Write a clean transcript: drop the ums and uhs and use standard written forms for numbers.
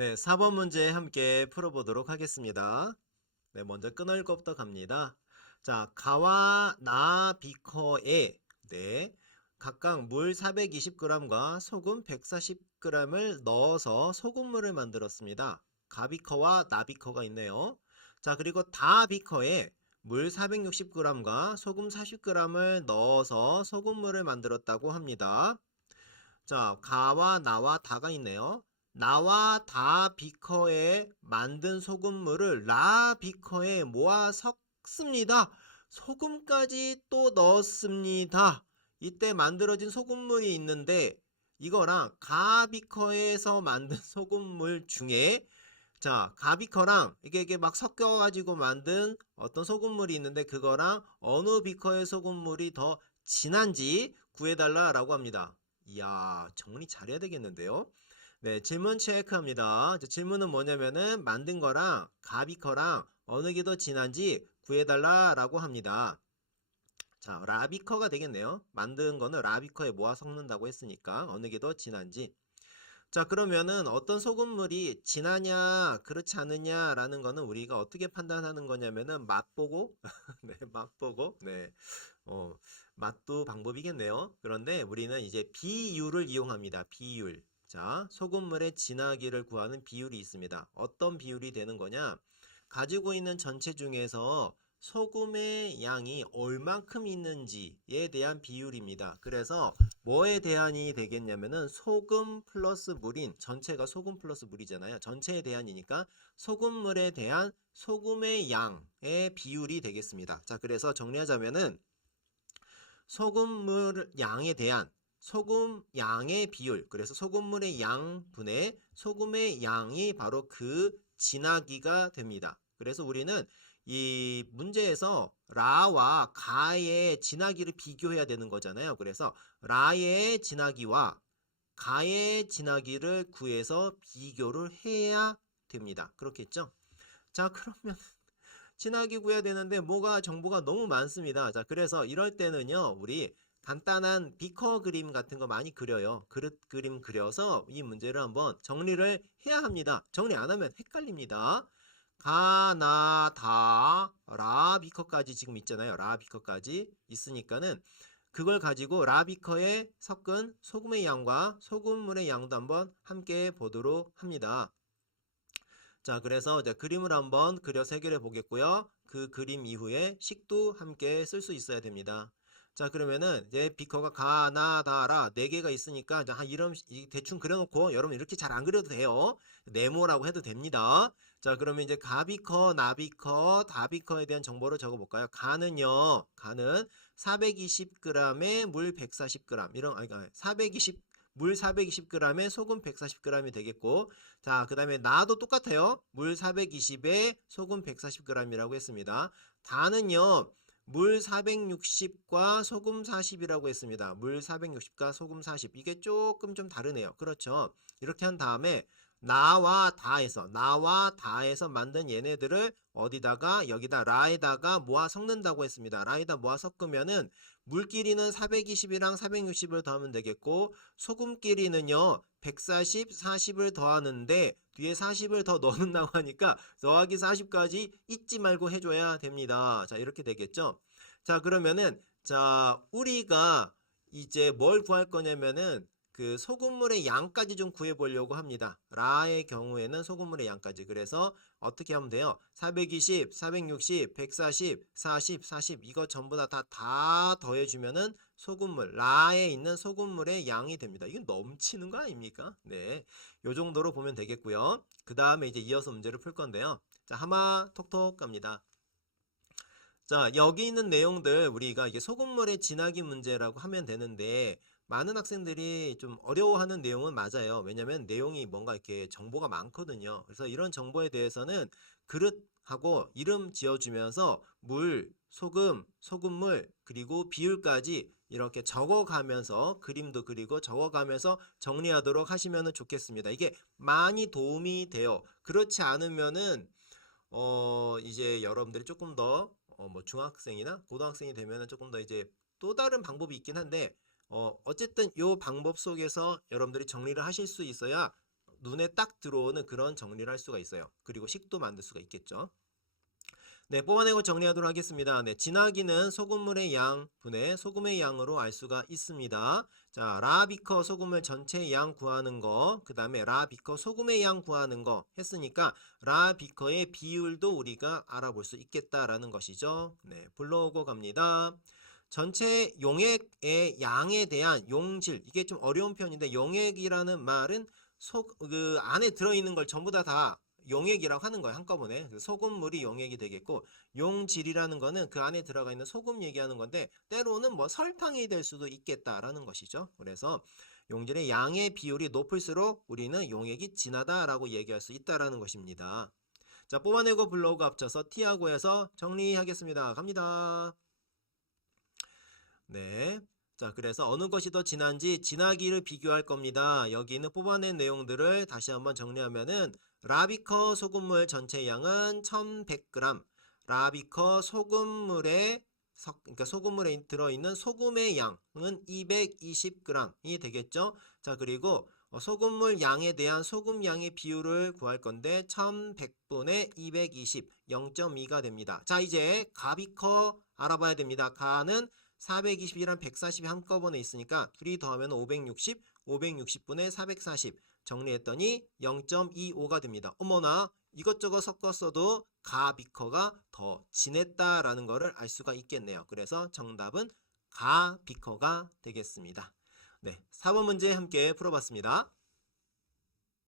네, 4번 문제 함께 풀어보도록 하겠습니다. 네, 먼저 끊을 것부터 갑니다. 자, 가와 나 비커에 각각 물 420g과 소금 140g을 넣어서 소금물을 만들었습니다. 가비커와 나비커가 있네요. 자, 그리고 다 비커에 물 460g과 소금 40g을 넣어서 소금물을 만들었다고 합니다. 자, 가와 나와 다가 있네요. 나와 다 비커에 만든 소금물을 라 비커에 모아 섞습니다. 소금까지 또 넣었습니다. 이때 만들어진 소금물이 있는데 이거랑 가 비커에서 만든 소금물 중에 자, 가비커랑 이게 막 섞여가지고 만든 어떤 소금물이 있는데 그거랑 어느 비커의 소금물이 더 진한지 구해달라라고 합니다. 이야, 정리 잘해야 되겠는데요. 네, 질문 체크합니다. 질문은 뭐냐면은 만든 거랑 가비커랑 어느 게 더 진한지 구해달라라고 합니다. 자, 라비커가 되겠네요. 만든 거는 라비커에 모아 섞는다고 했으니까 어느 게 더 진한지. 자, 그러면은 어떤 소금물이 진하냐, 그렇지 않느냐라는 거는 우리가 어떻게 판단하는 거냐면은 맛보고, 네, 맛보고, 네, 어, 맛도 방법이겠네요. 그런데 우리는 이제 비율을 이용합니다. 비율. 자, 소금물의 진하기를 구하는 비율이 있습니다. 어떤 비율이 되는 거냐? 가지고 있는 전체 중에서 소금의 양이 얼만큼 있는지에 대한 비율입니다. 그래서 뭐에 대한이 되겠냐면은 소금 플러스 물인 전체가 소금 플러스 물이잖아요. 전체에 대한이니까 소금물에 대한 소금의 양의 비율이 되겠습니다. 자, 그래서 정리하자면은 소금물 양에 대한 소금 양의 비율, 그래서 소금물의 양분의 소금의 양이 바로 그 진하기가 됩니다. 그래서 우리는 이 문제에서 라와 가의 진하기를 비교해야 되는 거잖아요. 그래서 라의 진하기와 가의 진하기를 구해서 비교를 해야 됩니다. 그렇겠죠? 자, 그러면 친하게 구해야 되는데 뭐가 정보가 너무 많습니다. 자, 그래서 이럴 때는요, 우리 간단한 비커 그림 같은 거 많이 그려요. 그릇 그림 그려서 이 문제를 한번 정리를 해야 합니다. 정리 안 하면 헷갈립니다. 가, 나, 다, 라 비커까지 지금 있잖아요. 라 비커까지 있으니까는 그걸 가지고 라 비커에 섞은 소금의 양과 소금물의 양도 한번 함께 보도록 합니다. 자, 그래서 이제 그림을 한번 그려서 해결해 보겠고요. 그 그림 이후에 식도 함께 쓸 수 있어야 됩니다. 자, 그러면은 이제 비커가 가, 나, 다, 라 네 개가 있으니까 한 이름 대충 그려놓고 여러분 이렇게 잘 안 그려도 돼요. 네모라고 해도 됩니다. 자, 그러면 이제 가비커, 나비커, 다비커에 대한 정보를 적어볼까요? 가는 420g에 물 140g 이런 아니 420 물 420g에 소금 140g이 되겠고 자, 그 다음에 나도 똑같아요. 물 420에 소금 140g이라고 했습니다. 다는요. 물 460과 소금 40이라고 했습니다. 물 460과 소금 40. 이게 조금 좀 다르네요. 그렇죠. 이렇게 한 다음에 나와 다에서 만든 얘네들을 어디다가 여기다 라에다가 모아 섞는다고 했습니다. 라에다 모아 섞으면은 물끼리는 420이랑 460을 더하면 되겠고 소금끼리는요 140, 40을 더하는데 뒤에 40을 더 넣는다고 하니까 더하기 40까지 잊지 말고 해줘야 됩니다. 자, 이렇게 되겠죠. 자, 그러면은 자 우리가 이제 뭘 구할 거냐면은 그 소금물의 양까지 좀 구해보려고 합니다. 라의 경우에는 소금물의 양까지. 그래서 어떻게 하면 돼요? 420, 460, 140, 40, 40 이거 전부 다 더해주면은 소금물, 라에 있는 소금물의 양이 됩니다. 이건 넘치는 거 아닙니까? 네. 요 정도로 보면 되겠고요. 그 다음에 이제 이어서 문제를 풀 건데요. 자, 하마 톡톡 갑니다. 자, 여기 있는 내용들 우리가 이게 소금물의 진하기 문제라고 하면 되는데 많은 학생들이 좀 어려워하는 내용은 맞아요. 왜냐면 내용이 뭔가 이렇게 정보가 많거든요. 그래서 이런 정보에 대해서는 그릇하고 이름 지어주면서 물, 소금, 소금물, 그리고 비율까지 이렇게 적어가면서 그림도 그리고 적어가면서 정리하도록 하시면 좋겠습니다. 이게 많이 도움이 돼요. 그렇지 않으면은 이제 여러분들이 조금 더 뭐 중학생이나 고등학생이 되면은 조금 더 이제 또 다른 방법이 있긴 한데 어쨌든 요 방법 속에서 여러분들이 정리를 하실 수 있어야 눈에 딱 들어오는 그런 정리를 할 수가 있어요. 그리고 식도 만들 수가 있겠죠. 네, 뽑아내고 정리하도록 하겠습니다. 네, 진하기는 소금물의 양 분의 소금의 양으로 알 수가 있습니다. 자, 라비커 소금물 전체 양 구하는 거, 그 다음에 라비커 소금의 양 구하는 거 했으니까 라비커의 비율도 우리가 알아볼 수 있겠다라는 것이죠. 네, 불러오고 갑니다. 전체 용액의 양에 대한 용질, 이게 좀 어려운 편인데 용액이라는 말은 그 안에 들어있는 걸 전부 다 용액이라고 하는 거예요. 한꺼번에. 소금물이 용액이 되겠고, 용질이라는 거는 그 안에 들어가 있는 소금 얘기하는 건데, 때로는 뭐 설탕이 될 수도 있겠다라는 것이죠. 그래서 용질의 양의 비율이 높을수록 우리는 용액이 진하다라고 얘기할 수 있다라는 것입니다. 자, 뽑아내고 불러오고 합쳐서 T하고 해서 정리하겠습니다. 갑니다. 네. 자, 그래서 어느 것이 더 진한지 진하기를 비교할 겁니다. 여기 있는 뽑아낸 내용들을 다시 한번 정리하면은 라비커 소금물 전체 양은 1100g. 라비커 소금물에 그러니까 소금물에 들어있는 소금의 양은 220g이 되겠죠. 자, 그리고 소금물 양에 대한 소금 양의 비율을 구할 건데 1100분의 220, 0.2가 됩니다. 자, 이제 가비커 알아봐야 됩니다. 가는 420이랑 140이 한꺼번에 있으니까 둘이 더하면 560, 560분의 440 정리했더니 0.25가 됩니다. 어머나, 이것저것 섞었어도 가비커가 더 진했다라는 것을 알 수가 있겠네요. 그래서 정답은 가비커가 되겠습니다. 네, 4번 문제 함께 풀어봤습니다.